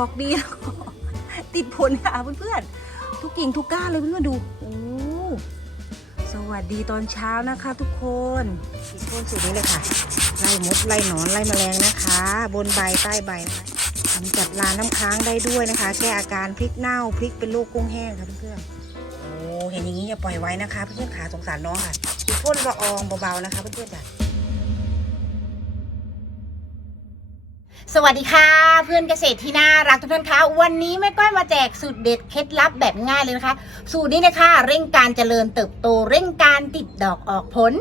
อกดีแล้วติดผลค่ะเพื่อนๆ ทุกกิ่งทุกก้านเลยเพื่อนๆดูโอ้สวัสดีตอนเช้านะคะทุกคนฉีดพ่นสูตรนี้เลยค่ะ ไล่มดไล่หนอนไล่แมลงนะคะ บนใบใต้ใบนะคะกำจัดลาน้ำค้างได้ด้วยนะคะ แก้อาการพริกเน่าพริกเป็นโรคกุ้งแห้งค่ะเพื่อนๆโอ้เห็นอย่างนี้อย่าปล่อยไว้นะคะเพื่อนๆขาสงสารน้องค่ะฉีดพ่นละอองเบาๆนะคะเพื่อนๆจ้ะ สวัสดีค่ะ เพื่อนเกษตรที่น่ารักทุกท่านคะวันนี้แม่ก้อยมาแจกสูตรเด็ดเคล็ดลับแบบง่ายเลยนะคะ สูตรนี้นะคะเร่งการเจริญเติบโตเร่งการติดดอกออกผล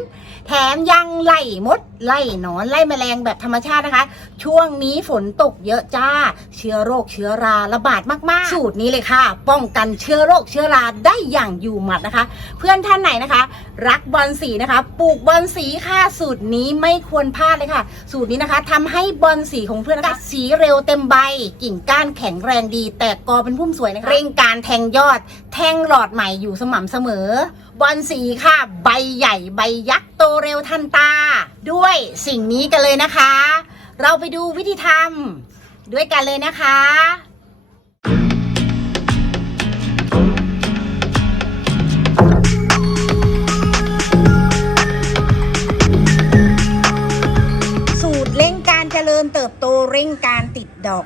แถมยังไล่มด ไล่หนอนไล่แมลงแบบธรรมชาตินะคะ ช่วงนี้ฝนตกเยอะจ้า เชื้อโรคเชื้อราระบาดมากๆ สูตรนี้เลยค่ะ ป้องกันเชื้อโรคเชื้อราได้อย่างอยู่หมัดนะคะ เพื่อนท่านไหนนะคะ รักบอลสีนะคะปลูกบอลสีค่ะสูตรนี้ไม่ควรพลาดเลยค่ะ สูตรนี้นะคะทำให้บอลสีของเพื่อนนะคะสีเร็วเต็มใบ กิ่งก้านแข็งแรงดี แตกกอเป็นพุ่มสวยนะคะเร่งการแทงยอด แทงหลอดใหม่อยู่สม่ำเสมอบอลสีค่ะ ใบใหญ่ใบยักษ์โตเร็วทันตา ด้วยสิ่งนี้กันเลยนะคะ เราไปดูวิธีทำด้วยกันเลยนะคะ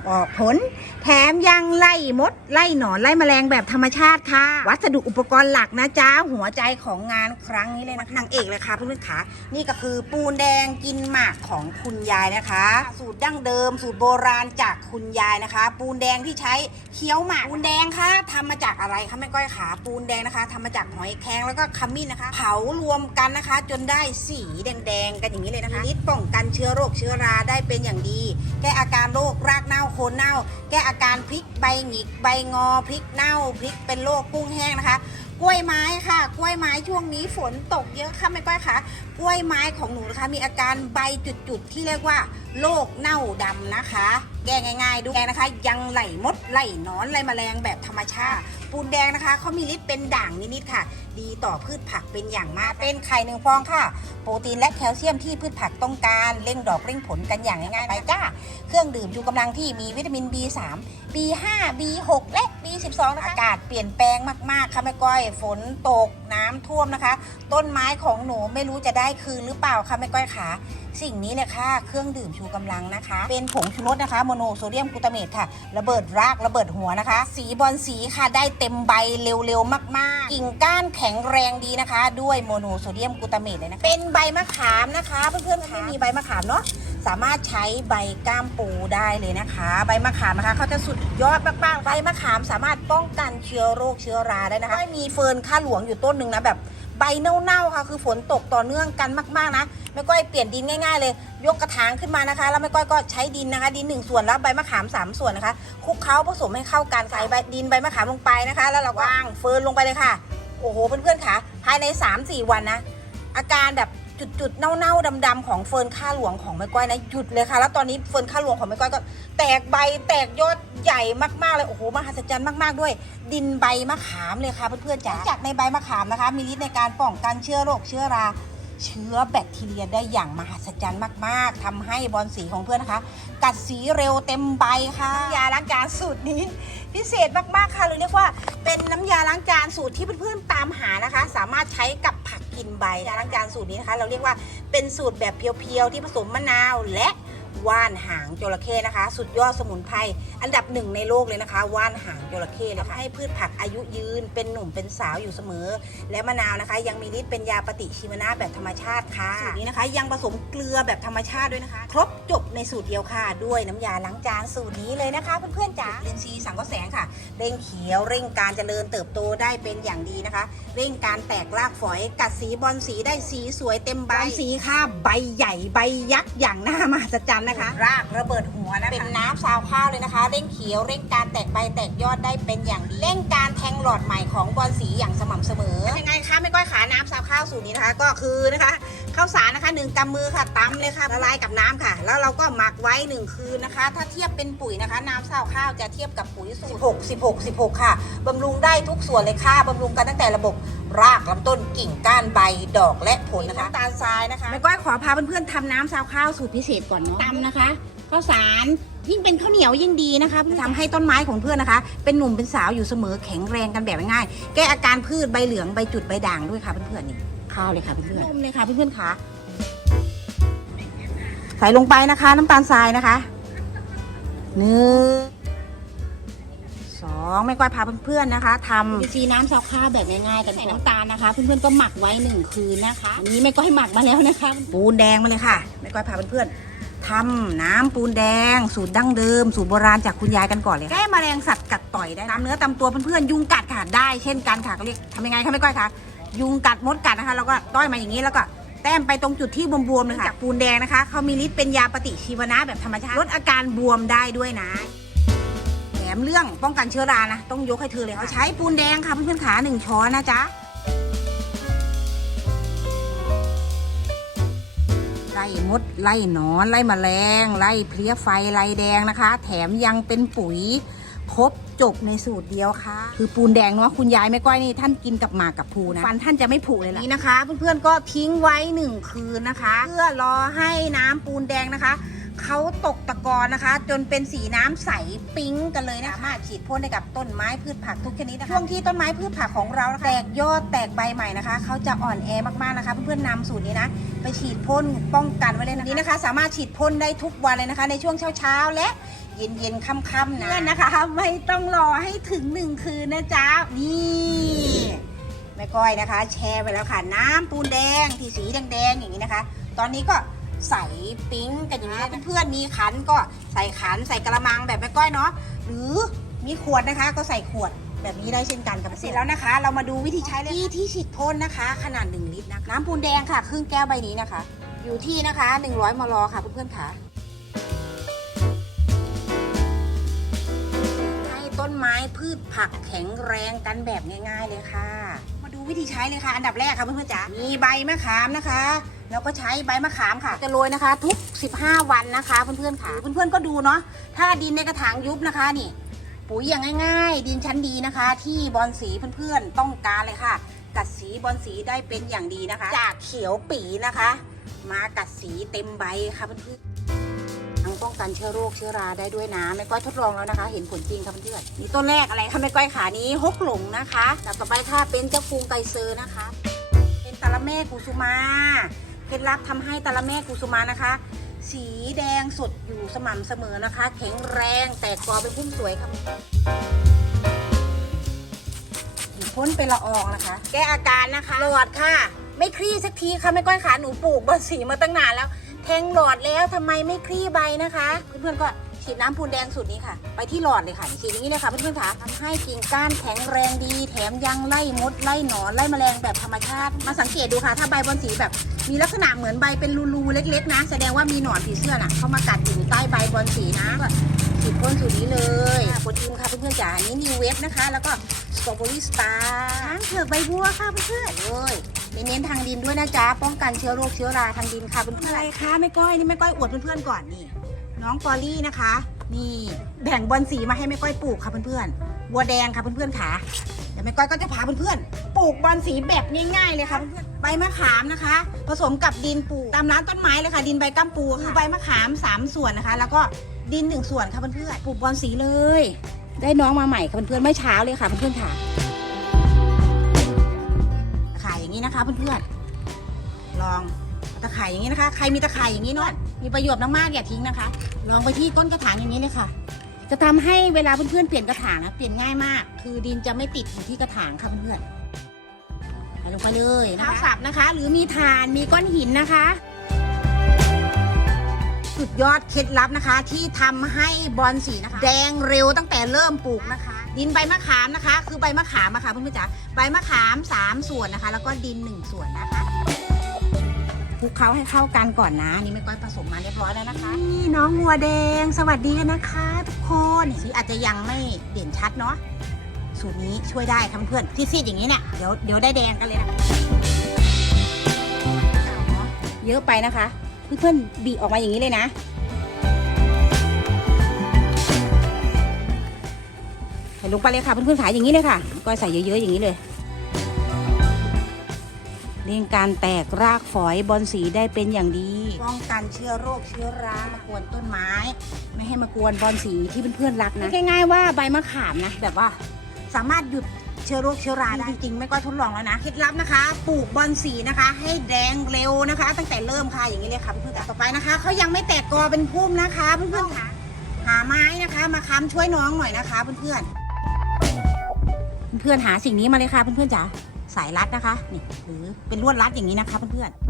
ออกผล แถมยังไล่มด ไล่หนอนไล่แมลงแบบธรรมชาติค่ะ วัสดุอุปกรณ์หลักนะจ๊ะ หัวใจของงานครั้งนี้เลยนะนางเอกเลยค่ะเพื่อนๆค่ะ นี่ก็คือปูนแดงกินหมากของคุณยายนะคะ สูตรดั้งเดิม สูตรโบราณจากคุณยายนะคะ ปูนแดงที่ใช้เคี้ยวหมากปูนแดงค่ะทำมาจากอะไรคะแม่ก้อยขาปูนแดงนะคะทำมาจากหอยแครงแล้วก็ขมิ้นนะคะ เผารวมกันนะคะ จนได้สีแดงๆกันอย่างนี้เลยนะคะนิดป้องกันเชื้อโรคเชื้อราได้เป็นอย่างดี แก้อาการโรครากเน่าโคนเน่า แก้อาการพริกใบหงิกใบงอพริกเน่าพริกเป็นโรคกุ้งแห้งนะคะ กล้วยไม้ค่ะ กล้วยไม้ช่วงนี้ฝนตกเยอะค่ะไม่ก้อยค่ะกล้วยไม้ของหนูนะคะมีอาการใบจุดๆที่เรียกว่าโรคเน่าดำนะคะ แก้ง่ายๆด้วยนะคะ ยังไหลมดไหลนอนไหลแมลงแบบธรรมชาติ ปูนแดงนะคะเขามีฤทธิ์เป็นด่างนิดๆค่ะ ดีต่อพืชผักเป็นอย่างมากเป็นไข่หนึ่งฟองค่ะ โปรตีนและแคลเซียมที่พืชผักต้องการเร่งดอกเร่งผลกันอย่างง่ายๆไปจ้าเครื่องดื่มชูกำลังที่มีวิตามิน B3 B5 B6 และ B12 นะคะอากาศเปลี่ยนแปลงมากๆค่ะแม่ก้อยฝนตกน้ำท่วมนะคะ ต้นไม้ของหนูไม่รู้จะได้คืนหรือเปล่าค่ะแม่ก้อยขา สิ่งนี้เลยค่ะ เครื่องดื่มชูกำลังนะคะ เป็นผงชูรสนะคะ โมโนโซเดียมกลูตาเมตค่ะ ระเบิดรากระเบิดหัวนะคะ สีบอลสีค่ะ ได้เต็มใบเร็วๆ มากๆ กิ่งก้านแข็งแรงดีนะคะ ด้วยโมโนโซเดียมกลูตาเมตเลยนะคะ เป็นใบมะขามนะคะ เพื่อนๆไม่มีใบมะขามเนาะ สามารถใช้ใบก้ามปูได้เลยนะคะ ใบมะขามนะคะเขาจะสุดยอดมากๆ ใบมะขามสามารถป้องกันเชื้อโรคเชื้อราได้นะคะไม่มีเฟิร์นข้าหลวงอยู่ต้นหนึ่งนะแบบ ใบเน่าๆค่ะ คือฝนตกต่อเนื่องกันมากๆนะแม่ก้อยเปลี่ยนดินง่ายๆเลย ยกกระถางขึ้นมานะคะ แล้วแม่ก้อยก็ใช้ดินนะคะ ดินหนึ่งส่วนแล้วใบมะขามสามส่วนนะคะคลุกเคล้าผสมให้เข้ากันใส่ใบดินใบมะขามลงไปนะคะ แล้วเราก็วางเฟิร์นลงไปเลยค่ะ โอ้โหเพื่อนๆค่ะ ภายใน 3-4 วันนะอาการแบบ จุดๆเน่าๆดำๆของเฟิร์นข้าหลวงของไม้ก้อยนะหยุดเลยค่ะ แล้วตอนนี้เฟิร์นข้าหลวงของไม้ก้อยก็ แตกใบแตกยอดใหญ่มากๆเลยโอ้โหมหัศจรรย์มากๆด้วย ดินใบมะขามเลยค่ะเพื่อนๆจ๋าจากในใบมะขามนะคะ มีฤทธิ์ในการป้องกันเชื้อโรคเชื้อรา เชื้อแบคทีเรียได้อย่างมหัศจรรย์มาก ๆทำให้บอลสีของเพื่อนนะคะ กัดสีเร็วเต็มใบค่ะน้ำยาล้างจานสูตรนี้ พิเศษมาก ๆ ค่ะเรือเรียกว่า เป็นน้ำยาล้างจานสูตรที่เพื่อน ๆ ตามหานะคะ สามารถใช้กับผักกินใบยาล้างจานสูตรนี้นะคะ เราเรียกว่าเป็นสูตรแบบเพียว ๆ ที่ผสมมะนาวและ ว่านหางจระเข้นะคะ สุดยอดสมุนไพรอันดับหนึ่งในโลกเลยนะคะ ว่านหางจระเข้เลยค่ะให้พืชผักอายุยืนเป็นหนุ่มเป็นสาวอยู่เสมอ และมะนาวนะคะ ยังมีฤทธิ์เป็นยาปฏิชีวนะแบบธรรมชาติค่ะสูตรนี้นะคะ ยังผสมเกลือแบบธรรมชาติด้วยนะคะ ครบจบในสูตรเดียวค่ะ ด้วยน้ำยาล้างจานสูตรนี้เลยนะคะ เพื่อนๆจ๋าลินซีสังเคราะห์แสงค่ะ เร่งเขียวเร่งการเจริญเติบโตได้เป็นอย่างดีนะคะ เร่งการแตกรากฝอยกัดสีบอลสีได้สีสวยเต็มใบสีค่ะใบใหญ่ใบยักษ์อย่างน่ามหัศจรรย์นะคะ รากระเบิดหัวนะคะเป็นน้ำซาวข้าวเลยนะคะ เร่งเขียวเร่งการแตกใบแตกยอดได้เป็นอย่างดีเร่งการแทงหลอดใหม่ของบอลสีอย่างสม่ำเสมอยังไงคะไม่ก้อยขาน้ำซาวข้าวสูตรนี้นะคะ ก็คือนะคะข้าวสารนะคะหนึ่งกำมือค่ะตำเลยค่ะละลายกับน้ำค่ะ แล้วเราก็หมักไว้หนึ่งคืนนะคะ ถ้าเทียบเป็นปุ๋ยนะคะ น้ำซาวข้าวจะเทียบกับปุ๋ยสูตร16 16 16 ค่ะบำรุงได้ทุกส่วนเลยค่ะบำรุงกันตั้งแต่ระบบ รากลำต้นกิ่งก้านใบดอกและผลนะคะน้ำตาลทรายนะคะแม่ก้อยขอพาเพื่อนๆทำน้ำซาวข้าวสูตรพิเศษก่อนเนาะตำนะคะข้าวสารยิ่งเป็นข้าวเหนียวยิ่งดีนะคะจะทำให้ต้นไม้ของเพื่อนนะคะ เป็นหนุ่มเป็นสาวอยู่เสมอแข็งแรงกันแบบง่ายๆแก้อาการพืชใบเหลืองใบจุดใบด่างด้วยค่ะเพื่อนๆนี่ข้าวเลยค่ะเพื่อนๆนมเลยค่ะเพื่อนๆค่ะใส่ลงไปนะคะ น้ำตาลทรายนะคะหนึ่งสอ งไม่ก้อยพาเพื่อนๆนะคะทำซีน้ำซาวข้าวแบบง่ายๆกันใส่น้ำตาลนะคะ เพื่อนๆก็หมักไว้หนึ่งคืนนะคะอันนี้ไม่ก้อยหมักมาแล้วนะคะปูนแดงมาเลยค่ะไม่ก้อยพาเพื่อนๆทำน้ำปูนแดง สูตรดั้งเดิม สูตรโบราณจากคุณยายกันก่อนเลยค่ะแก้แมลงสัตว์กัดต่อยได้ตามเนื้อตามตัวเพื่อนๆยุงกัดค่ะได้เช่นกันค่ะก็เรียกทำยังไงคะไม่ก้อยคะยุงกัดมดกัดนะคะแล้วก็ต้อยมาอย่างนี้แล้วก็แต้มไปตรงจุดที่บวมๆเลยค่ะจากปูนแดงนะคะเขามีฤทธิ์เป็นยาปฏิชีวนะแบบธรรมชาติลดอาการบวมได้ด้วยนะแถ มเรื่องป้องกันเชื้อรานะ ต้องยกให้เธอเลยเขาใช้ปูนแดงค่ะเพื่อนๆขาหนึ่งช้อนนะจ๊ะไล่มดไล่หนอนไล่แมลง ไล่เพลี้ยไฟไล่แดงนะคะ แถมยังเป็นปุ๋ยครบจบในสูตรเดียวค่ะ คือปูนแดงเนาะคุณยายแม่ก้อยนี่ท่านกินกับหมากกับภูนะฟันท่านจะไม่ผุเลยล่ะนี่นะคะ เพื่อนๆก็ทิ้งไว้หนึ่งคืนนะคะ เพื่อรอให้น้ำปูนแดงนะคะ เขาตกตะกอนนะคะ จนเป็นสีน้ำใสปิ๊งกันเลยนะคะสามารถฉีดพ่นได้กับต้นไม้พืชผักทุกชนิดนะคะช่วงที่ต้นไม้พืชผักของเราแตกยอดแตกใบใหม่นะคะเขาจะอ่อนแอมากๆนะคะเพื่อนๆนำสูตรนี้นะไปฉีดพ่นป้องกันไว้เลยนะนี่นะคะ สามารถฉีดพ่นได้ทุกวันเลยนะคะ ในช่วงเช้าๆและเย็นๆค่ำๆนะเพื่อนนะคะ ไม่ต้องรอให้ถึงหนึ่งคืนนะจ๊ะนี่แม่ก้อยนะคะ แชร์ไปแล้วค่ะ น้ำปูนแดงที่สีแดงๆอย่างนี้นะคะ ตอนนี้ก็ ใส่ปิ๊งกันอย่างนี้นะเพื่อนๆมีขันก็ใส่ขันใส่กระมังแบบแม่ก้อยเนาะหรือมีขวดนะคะก็ใส่ขวดแบบนี้ได้เช่นกันกับเสร็จแล้วนะคะ เรามาดูวิธีใช้เลยที่ที่ฉีดพ่นนะคะ ขนาด 1 ลิตรนะน้ำปูนแดงค่ะ ครึ่งแก้วใบนี้นะคะ อยู่ที่นะคะ 100มลค่ะเพื่อนๆค่ะให้ต้นไม้พืชผักแข็งแรงกันแบบง่าย ๆเลยค่ะ ดูวิธีใช้เลยค่ะอันดับแรกค่ะเพื่อนๆจ๋ามีใบมะขามนะคะแล้วก็ใช้ใบมะขามค่ะจะโรยนะคะ ทุก 15 วันนะคะเพื่อนๆค่ะเพื่อนๆก็ดูเนาะถ้าดินในกระถางยุบนะคะนี่ ปุ๋ยอย่างง่าย ๆ ดินชั้นดีนะคะ ที่บอลสีเพื่อนๆต้องการเลยค่ะ กัดสีบอลสีได้เป็นอย่างดีนะคะ จากเขียวปีนะคะ มากัดสีเต็มใบค่ะเพื่อนๆ กันเชื้อโรคเชื้อราได้ด้วยนะแม่ก้อยทดลองแล้วนะคะ เห็นผลจริงค่ะเพื่อนๆนี่ต้นแรกอะไรคะแม่ก้อยขานี้ฮกหลงนะคะแล้วต่อไปค่ะเป็นเจ้าฟูงไกเซอร์นะคะ เป็นตะละแม่กุสุมาเคล็ดลับทำให้ตะละแม่กุสุมานะคะ สีแดงสดอยู่สม่ำเสมอนะคะ แข็งแรงแตกกอเป็นพุ่มสวยค่ะพ้นเป็นละอองนะคะ แก้อาการนะคะหลอดค่ะ ไม่คลี่สักทีค่ะแม่ก้อยขาหนูปลูกบอนสีมาตั้งนานแล้ว ทงหลอดแล้วทำไมไม่คลี่ใบนะคะ เพื่อนๆก็ฉีดน้ำปูนแดงสูตรนี้ค่ะ ไปที่หลอดเลยค่ะฉีดอย่างนี้เลยค่ะเพื่อนๆค่ะทำให้กิ่งก้านแข็งแรงดี แถมยังไล่มดไล่หนอนไล่แมลงแบบธรรมชาติ มาสังเกตดูค่ะ ถ้าใบบอลสีแบบ มีลักษณะเหมือนใบเป็นรูๆเล็ก ๆ นะ แสดงว่ามีหนอนผีเสื้อน่ะเข้ามากัดอยู่ใต้ใบบอลสีนะก็ฉีดพ่นสูตรนี้เลยโปรตีนค่ะเพื่อนๆจ๋าอันนี้นิวเวฟนะคะ แล้วก็สตรอเบอรี่สตาร์ช้างเผือกใบบัวค่ะเพื่อนๆเลย เน้นทางดินด้วยนะจ๊ะ ป้องกันเชื้อโรคเชื้อราทางดินค่ะเพื่อนๆอะไรคะแม่ก้อยนี่แม่ก้อยอวดเพื่อนๆก่อนนี่ น้องปอลี่นะคะ นี่แบ่งบอลสีมาให้แม่ก้อยปลูกค่ะเพื่อนๆบัวแดงค่ะเพื่อนๆค่ะเดี๋ยวแม่ก้อยก็จะพาเพื่อนๆปลูกบอลสีแบบง่ายๆเลยค่ะเพื่อนๆใบมะขามนะคะ ผสมกับดินปลูกตามร้านต้นไม้เลยค่ะ ดินใบกัมปูค่ะใบมะขามสามส่วนนะคะ แล้วก็ดินหนึ่งส่วนค่ะเพื่อนๆปลูกบอลสีเลย ได้น้องมาใหม่ค่ะเพื่อนๆไม่เช้าเลยค่ะเพื่อนๆค่ะขายอย่า นี้นะคะเพื่อนๆลองตะข่ายอย่างนี้นะคะ ใครมีตะข่ายอย่างนี้นอะมีประโยชน์มากๆอย่าทิ้งนะคะ ลองไปที่ต้นกระถางอย่างนี้เลยค่ะ จะทำให้เวลาเพื่อนๆเปลี่ยนกระถางนะเปลี่ยนง่ายมาก คือดินจะไม่ติดอยู่ที่กระถางค่ะเพื่อนๆใส่ลงไปเลยนะคะสับนะคะ หรือมีถ่านมีก้อนหินนะคะ สุดยอดเคล็ดลับนะคะ ที่ทำให้บอลสีนะคะ แดงเร็วตั้งแต่เริ่มปลูกนะคะ ดินใบมะขามนะคะ คือใบมะขามอะค่ะเพื่อนๆจ๋าใบมะขามสามส่วนนะคะ แล้วก็ดินหนึ่งส่วนนะคะคลุกเคล้าให้เข้ากันก่อนนะนี่แม่ก้อยผสมมาเรียบร้อยแล้วนะคะ นี่น้องงัวแดง สวัสดีกันนะคะทุกคนสีอาจจะยังไม่เด่นชัดเนาะสูตรนี้ช่วยได้ค่ะเพื่อนที่ซีดอย่างนี้เนี่ยเดี๋ยวเดี๋ยวได้แดงกันเลยนะเยอะไปนะคะเพื่อนๆบีออกมาอย่างนี้เลยนะ ลงไปเลยค่ะเพื่อนๆขายอย่างนี้เลยค่ะก้อยใส่เยอะๆอย่างนี้เลยเร่งการแตกรากฝอยบอลสีได้เป็นอย่างดี ป้องกันเชื้อโรคเชื้อรามากวนต้นไม้ ไม่ให้มากวนบอลสีที่เพื่อนๆรักนะง่ายๆว่าใบมะขามนะแบบว่า สามารถหยุดเชื้อโรคเชื้อราได้จริงๆ ไม่ก็ทดลองแล้วนะ เคล็ดลับนะคะ ปลูกบอลสีนะคะ ให้แดงเร็วนะคะ ตั้งแต่เริ่มค่ะอย่างนี้เลยค่ะเพื่อนๆต่อไปนะคะเขายังไม่แตกกอเป็นพุ่มนะคะเพื่อนๆค่ะหาไม้นะคะ มาค้ำช่วยน้องหน่อยนะคะเพื่อนๆ เพื่อนหาสิ่งนี้มาเลยค่ะเพื่อนๆจ๋าสายรัดนะคะนี่หรือเป็นลวดรัดอย่างนี้นะคะเพื่อนๆ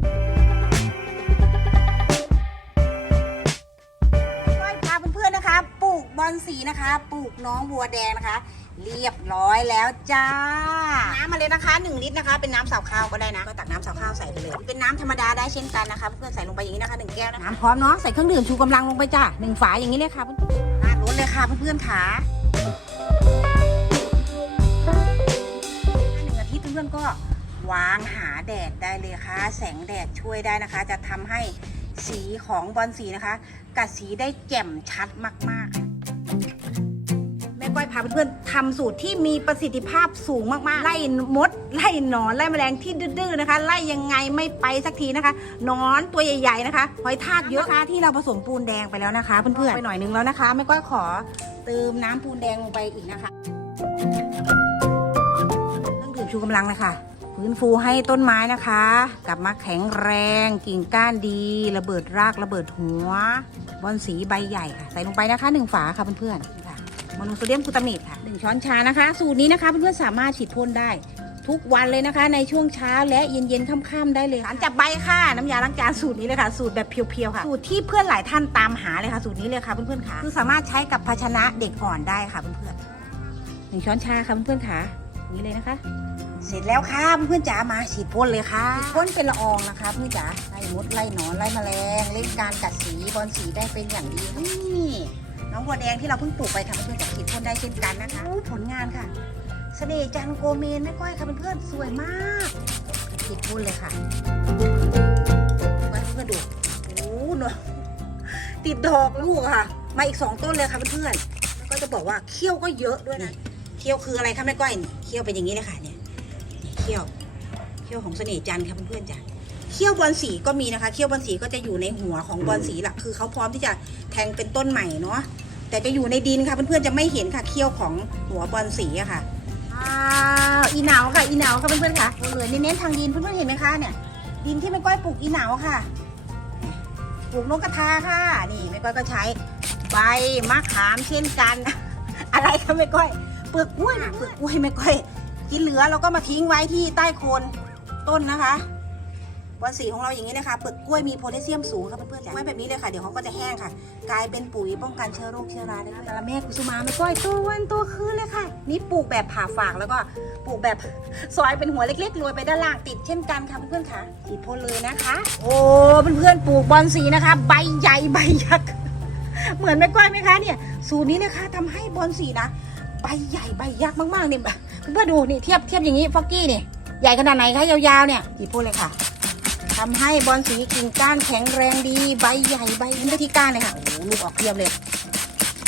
ก้อยพาเพื่อนๆนะคะ ปลูกบอนสีนะคะ ปลูกน้องวัวแดงนะคะ เรียบร้อยแล้วจ้า น้ำมาเลยนะคะ1ลิตรนะคะ เป็นน้ำสาวข้าวก็ได้นะ ก็ตักน้ำสาวข้าวใส่ไปเลย เป็นน้ำธรรมดาได้เช่นกันนะคะ เพื่อนๆใส่ลงไปอย่างนี้นะคะหนึ่งแก้วนะน้ำพร้อมเนาะใส่เครื่องดื่มชูกำลังลงไปจ้าหนึ่งฝาอย่างนี้เลยค่ะเพื่อนๆราดเลยค่ะเพื่อนๆขา เพื่อนๆก็วางหาแดดได้เลยค่ะ แสงแดดช่วยได้นะคะ จะทำให้สีของบอลสีนะคะกัดสีได้แจ่มชัดมากๆ แม่ก้อยพาเพื่อนๆทำสูตรที่มีประสิทธิภาพสูงมากๆ ไล่มด ไล่หนอน ไล่แมลงที่ดื้อๆนะคะ ไล่ยังไงไม่ไปสักทีนะคะหนอนตัวใหญ่ ๆนะคะหอยทากเยอะนะคะที่เราผสมปูนแดงไปแล้วนะคะเพื่อนๆไปหน่อยนึงแล้วนะคะแม่ก้อยขอเติมน้ำปูนแดงลงไปอีกนะคะ ชูกำลังเลยค่ะฟื้นฟูให้ต้นไม้นะคะ กลับมาแข็งแรงกิ่งก้านดี ระเบิดรากระเบิดหัว บอนสีใบใหญ่ค่ะ ใส่ลงไปนะคะหนึ่งฝาค่ะเพื่อนๆค่ะโมโนโซเดียมกลูตาเมตค่ะหนึ่งช้อนชานะคะ สูตรนี้นะคะเพื่อนๆสามารถฉีดพ่นได้ ทุกวันเลยนะคะ ในช่วงเช้าและเย็นๆค่ำๆได้เลยสารจับใบค่ะ น้ำยาล้างจานสูตรนี้เลยค่ะ สูตรแบบเพียวๆค่ะสูตรที่เพื่อนหลายท่านตามหาเลยค่ะ สูตรนี้เลยค่ะเพื่อนๆค่ะ คือสามารถใช้กับภาชนะเด็กอ่อนได้ค่ะเพื่อนๆหนึ่งช้อนชาค่ะเพื่อนๆค่ะอย่าง นี้เลยนะคะ เสร็จแล้วค่ะเพื่อนๆจ๋ามาฉีดพ่นเลยค่ะพ่นเป็นละอองนะคะเพื่อนจ๋าไล่มดไล่หนอนไล่แมลงเล่นการกัดสีบอลสีได้เป็นอย่างดีนี่น้องบัวแดงที่เราเพิ่งปลูกไปค่ะเพื่อนๆจ๋าฉีดพ่นได้เช่นกันนะคะผลงานค่ะเสน่ห์จันโกเมนแม่ก้อยค่ะเพื่อนๆสวยมากฉีดพ่นเลยค่ะไว้เพื่อนดูโอ้เนอะติดดอกลูกค่ะ มาอีกสองต้นเลยค่ะเพื่อนๆแล้วก็จะบอกว่าเขี้ยวก็เยอะด้วยนะ เขี้ยวคืออะไรคะแม่ก้อยนี่เขี้ยวเป็นอย่างนี้เลยค่ะเนี่ยเขี้ยวเขี้ยวของเสน่ห์จันทร์ค่ะเพื่อนๆจ้ะเขี้ยวบอลสีก็มีนะคะเขี้ยวบอลสีก็จะอยู่ในหัวของบอลสีหลักคือเขาพร้อมที่จะแทงเป็นต้นใหม่เนาะแต่จะอยู่ในดินค่ะเพื่อนๆจะไม่เห็นค่ะเขี้ยวของหัวบอลสีอะค่ะอ้าวอีหนาวค่ะอีหนาวค่ะเพื่อนๆค่ะเหลือเน้นๆทางดินเพื่อนๆเห็นไหมคะเนี่ย ดินที่แม่ก้อยปลูกอีหนาวค่ะปลูกนกกระทาค่ะ นี่แม่ก้อยก็ใช้ใบมะขามเช่นกัน อะไรคะแม่ก้อย เปลือกกล้วยนะเปลือกกล้วยแม่ก้อยที่เหลือเราก็มาทิ้งไว้ที่ใต้โคนต้นนะคะบอนสีของเราอย่างนี้นะคะเปลือกกล้วยมีโพแทสเซียมสูงค่ะเพื่อนๆจ้ะไว้แบบนี้เลยค่ะเดี๋ยวเขาก็จะแห้งค่ะ กลายเป็นปุ๋ยป้องกันเชื้อโรคเชื้อราได้ด้วยแต่ละแม่กุสุมาไม่ก้อยตัววันตัวคืนเลยค่ะ นี่ปลูกแบบผ่าฝากแล้วก็ปลูกแบบซอยเป็นหัวเล็กๆโรยไปด้านล่างติดเช่นกันค่ะเพื่อนๆค่ะฉีดพ่นเลยนะคะ โอ้เพื่อนๆปลูกบอนสีนะคะ ใบใหญ่ใบยักษ์เหมือนแม่ก้อยไหมคะเนี่ย สูตรนี้เลยค่ะทำให้บอนสีนะ ใบใหญ่ใบยักษ์มากๆเนี่ยเพื่อนๆดูนี่เทียบเทียบอย่างนี้ฟอกกี้นี่ใหญ่ขนาดไหนคะยาวๆเนี่ยฉีดพ่นเลยค่ะทำให้บอลสีกิ่งก้านแข็งแรงดีใบใหญ่ใบเป็นไปที่ก้านเลยค่ะโอ้โหลูกออกเพียบเลย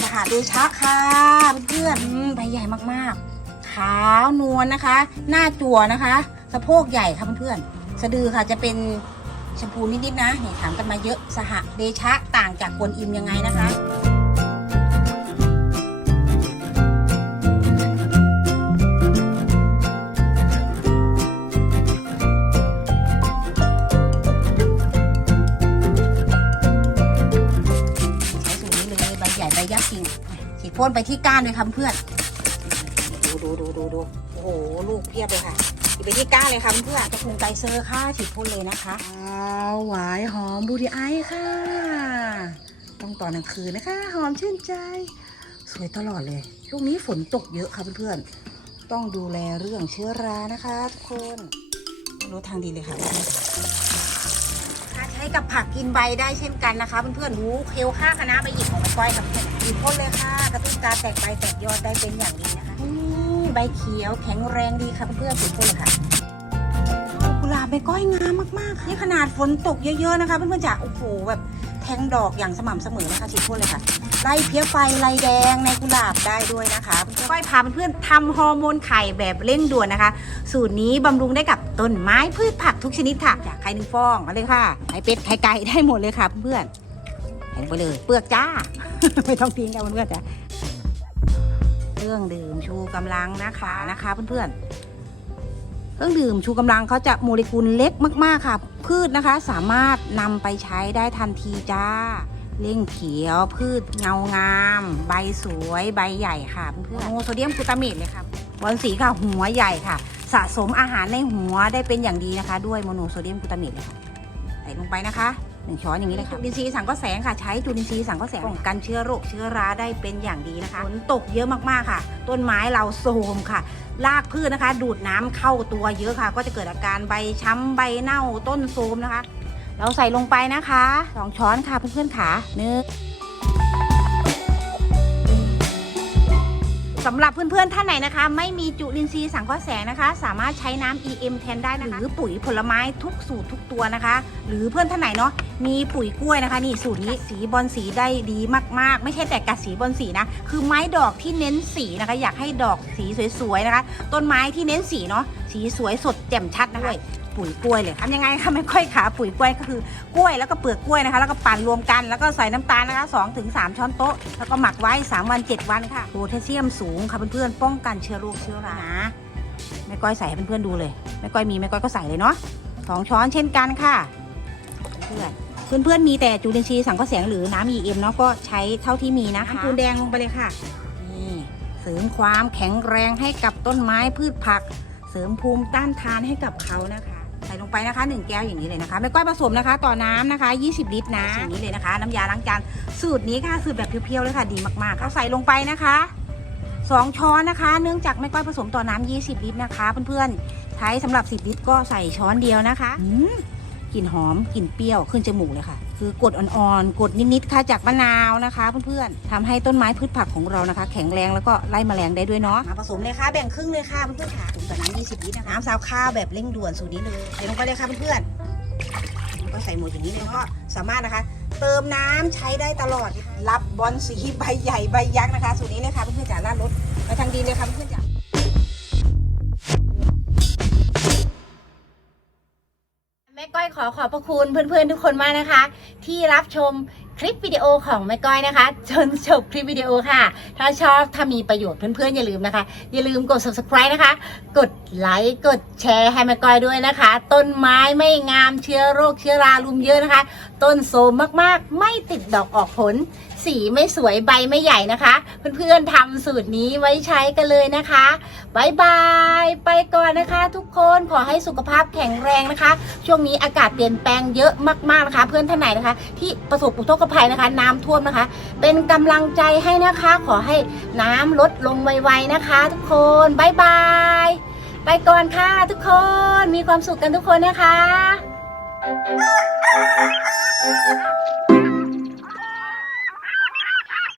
มหาเดชะค่ะเพื่อนๆอืมใบใหญ่มากๆ ขาวนวลนะคะ หน้าจั่วนะคะ สะโพกใหญ่ค่ะเพื่อนๆสะดือค่ะจะเป็นชมพูนิดๆนะนี่ถามกันมาเยอะสหเดชะต่างจากกวนอิมยังไงนะคะ พ่นไปที่ก้านเลยค่ะเพื่อนดูดูดูดูดูโอ้โหลูกเพียบเลยค่ะฉีดไปที่ก้านเลยค่ะเพื่อนจะพุงไกเซอร์ค่ะฉีดพ่นเลยนะคะอ้าวหวายหอมบูดีไอค่ะ ต้องตอนกลางคืนนะคะ หอมชื่นใจ สวยตลอดเลยช่วงนี้ฝนตกเยอะค่ะเพื่อนๆต้องดูแลเรื่องเชื้อรานะคะทุกคนรู้ทางดีเลยค่ะเพื่อนๆใช้กับผักกินใบได้เช่นกันนะคะเพื่อนๆหูเคลค่าคณะใบหยิบของแม่ก้อยกับเพื่อน หยิบพ่นเลยค่ะกระตุ้นการแตกใบแตกยอดได้เป็นอย่างดีนะคะนี่ใบเขียวแข็งแรงดีค่ะเพื่อนๆฉีดพ่นเลยค่ะกุหลาบใบก้อยงามมากๆค่ะนี่ขนาดฝนตกเยอะๆนะคะเพื่อนๆจ๋าโอ้โหแบบแทงดอกอย่างสม่ำเสมอนะคะฉีดพ่นเลยค่ะไล่เพี้ยไฟไล่แดงในกุหลาบได้ด้วยนะคะก้อยพาเพื่อนๆทำฮอร์โมนไข่แบบเร่งด่วนนะคะ สูตรนี้บำรุงได้กับต้นไม้พืชผักทุกชนิดค่ะจากไข่หนึ่งฟองมาเลยค่ะไข่เป็ดไข่ไก่ได้หมดเลยค่ะเพื่อนๆ ใส่งไปเลย เปลือกจ้า ไม่ต้องทิ้งกันเพื่อนๆจ้ะเครื่องดื่มชูกำลังนะคะนะคะ เพื่อนๆ เครื่องดื่มชูกำลังเขาจะโมเลกุลเล็กมากๆค่ะ พืชนะคะสามารถนำไปใช้ได้ทันทีจ้าเร่งเขียวพืชเงางาม ใบสวยใบใหญ่ค่ะเพื่อนโมโซเดียมกลูตาเมตเลยค่ะบอลสีค่ะหัวใหญ่ค่ะ สะสมอาหารในหัวได้เป็นอย่างดีนะคะ ด้วยโมโนโซเดียมกลูตาเมตเลยค่ะใส่ลงไปนะคะ หนึ่งช้อนอย่างนี้เลยค่ะจุลินทรีย์สังเคราะห์แสงค่ะใช้จุลินทรีย์สังเคราะห์แสงป้องกันเชื้อโรคเชื้อราได้เป็นอย่างดีนะคะฝนตกเยอะมากๆค่ะ ต้นไม้เราโทรมค่ะรากพืชนะคะ ดูดน้ำเข้าตัวเยอะค่ะ ก็จะเกิดอาการใบช้ำใบเน่าต้นโทรมนะคะ เราใส่ลงไปนะคะสองช้อนค่ะเพื่อนๆค่ะหนึ่ง สำหรับเพื่อนๆท่านไหนนะคะ ไม่มีจุลินทรีย์สังเคราะห์แสงนะคะ สามารถใช้น้ำ EM แทนได้นะคะ หรือปุ๋ยผลไม้ทุกสูตรทุกตัวนะคะ หรือเพื่อนท่านไหนเนาะมีปุ๋ยกล้วยนะคะ นี่สูตรนี้สีบอลสีได้ดีมากๆ ไม่ใช่แต่กัดสีบอลสีนะ คือไม้ดอกที่เน้นสีนะคะ อยากให้ดอกสีสวยๆนะคะ ต้นไม้ที่เน้นสีเนาะสีสวยสดแจ่มชัดนะคะ ปุ๋ยกล้วยเลยทำยังไงคะไม่ค่อยขาปุ๋ยกล้วยก็คือกล้วยแล้วก็เปลือกกล้วยนะคะ แล้วก็ปั่นรวมกันแล้วก็ใส่น้ำตาลนะคะ2ถึง3ช้อนโต๊ะ แล้วก็หมักไว้ 3 วัน 7 วันค่ะโพแทสเซียมสูงค่ะเพื่อนๆป้องกันเชื้อโรคเชื้อรานะแม่ก้อยใส่ให้เพื่อนๆดูเลยแม่ก้อยมีแม่ก้อยก็ใส่เลยเนาะสองช้อนเช่นกันค่ะเพื่อนเพื่อนเพื่อนๆมีแต่จุลินทรีย์สังเคราะห์แสงหรือน้ำ EM เนาะก็ใช้เท่าที่มีนะคะน้ำปูนแดงลงไปเลยค่ะนี่เสริมความแข็งแรงให้กับต้นไม้พืชผัก เสริมภูมิต้านทานให้กับเขานะคะใส่ลงไปนะคะ1แก้วอย่างนี้เลยนะคะ ไม่ก้อยผสมนะคะ ต่อน้ำนะคะ 20 ลิตรนะอย่างนี้เลยนะคะ น้ำยาล้างจานสูตรนี้ค่ะสูตรแบบเพียวๆเลยค่ะดีมากๆเอาใส่ลงไปนะคะสองช้อนนะคะ เนื่องจากไม่ก้อยผสมต่อน้ำ20 ลิตรนะคะ เพื่อนๆใช้สำหรับ 10 ลิตรก็ใส่ช้อนเดียวนะคะอืมกลิ่นหอมกลิ่นเปรี้ยวขึ้นจมูกเลยค่ะ คือกดอ่อนๆกดนิดๆค่ะจากมะนาวนะคะเพื่อนๆทำให้ต้นไม้พืชผักของเรานะคะ แข็งแรงแล้วก็ไล่แมลงได้ด้วยเนาะมาผสมเลยค่ะแบ่งครึ่งเลยค่ะเพื่อนๆค่ะผสมกับน้ำ20ลิตรนะคะน้ำซาวข้าวแบบเร่งด่วนสูตรนี้เลยใส่ลงไปเลยค่ะเพื่อนๆก็ใส่หมดอย่างนี้เลยก็สามารถนะคะ เติมน้ำใช้ได้ตลอดรับบอลสีใบใหญ่ใบยักษ์นะคะ สูตรนี้เลยค่ะเพื่อนๆจ๋าลาดรถไปทางดีเลยค่ะเพื่อนๆจ๋า อขอขอบพระคุณเพื่อนๆทุกคนมากนะคะ ที่รับชมคลิปวิดีโอของแม่ก้อยนะคะ จนจบคลิปวิดีโอค่ะ ถ้าชอบถ้ามีประโยชน์เพื่อนๆอย่าลืมนะคะ อย่าลืมกด subscribe นะคะ กดไลค์กดแชร์ให้แม่ก้อยด้วยนะคะ ต้นไม้ไม่งามเชื้อโรคเชื้อราลุมเยอะนะคะ ต้นโทรมมากๆ ไม่ติดดอกออกผล สีไม่สวยใบไม่ใหญ่นะคะ เพื่อนๆทำสูตรนี้ไว้ใช้กันเลยนะคะบายบายไปก่อนนะคะ ทุกคนขอให้สุขภาพแข็งแรงนะคะ ช่วงนี้อากาศเปลี่ยนแปลงเยอะมากๆนะคะ เพื่อนท่านไหนนะคะ ที่ประสบอุทกภัยนะคะ น้ำท่วมนะคะ เป็นกำลังใจให้นะคะ ขอให้น้ำลดลงไวๆนะคะ ทุกคนบายบายไปก่อนค่ะทุกคนมีความสุขกันทุกคนนะคะ